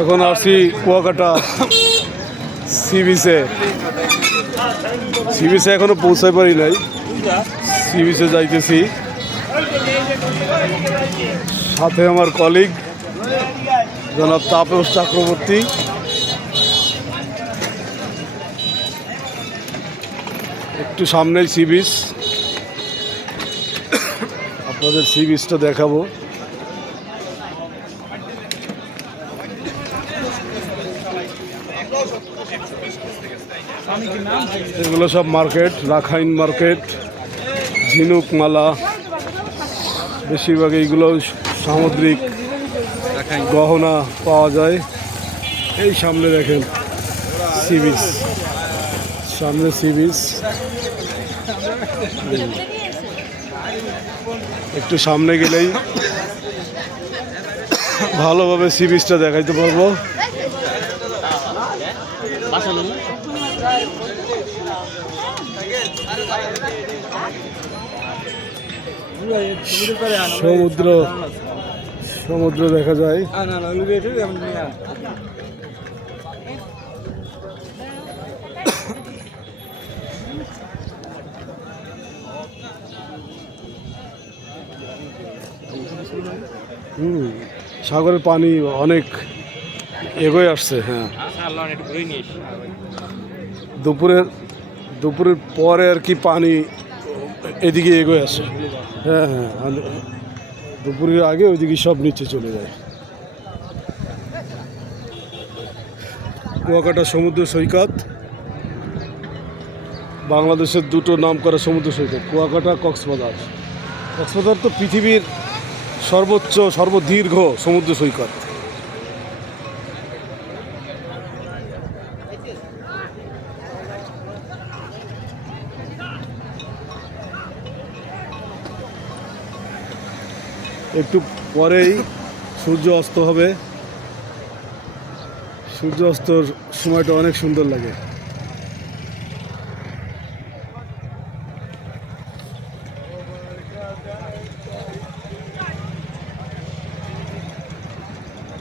এখন আসছি কুয়াকাটা সি বিচে। সি বিচে এখনো পৌঁছাই পারি নাই, সি বিচে যাইতেছি। সাথে আমার কলিগ জনাব তাপস চক্রবর্তী। একটু সামনেই সি বিচ, আপনাদের সি বিচটা দেখাবো। এগুলো সব মার্কেট, রাখাইন মার্কেট, ঝিনুক মালা, বেশিরভাগ এইগুলো সামুদ্রিক গহনা পাওয়া যায়। এই সামনে দেখেন সি বিচ, সামনে সি বিচ। একটু সামনে গেলেই ভালোভাবে সি বিচটা দেখাইতে পারবো। সমুদ্র সমুদ্র দেখা যায়। সাগরের পানি অনেক এগোয় আসছে। হ্যাঁ, দুপুরের পরে আর কি পানি এদিকে এগোয় আসে। হ্যাঁ হ্যাঁ, দুপুরের আগে ওইদিকে সব নিচে চলে যায়। কুয়াকাটা সমুদ্র সৈকত বাংলাদেশের দুটো নামকরা সমুদ্র সৈকত, কুয়াকাটা, কক্সবাজার। কক্সবাজার তো পৃথিবীর সর্বদীর্ঘ সমুদ্র সৈকত। একটু পরেই সূর্য অস্ত হবে। সূর্য অস্তর সময়টা অনেক সুন্দর লাগে।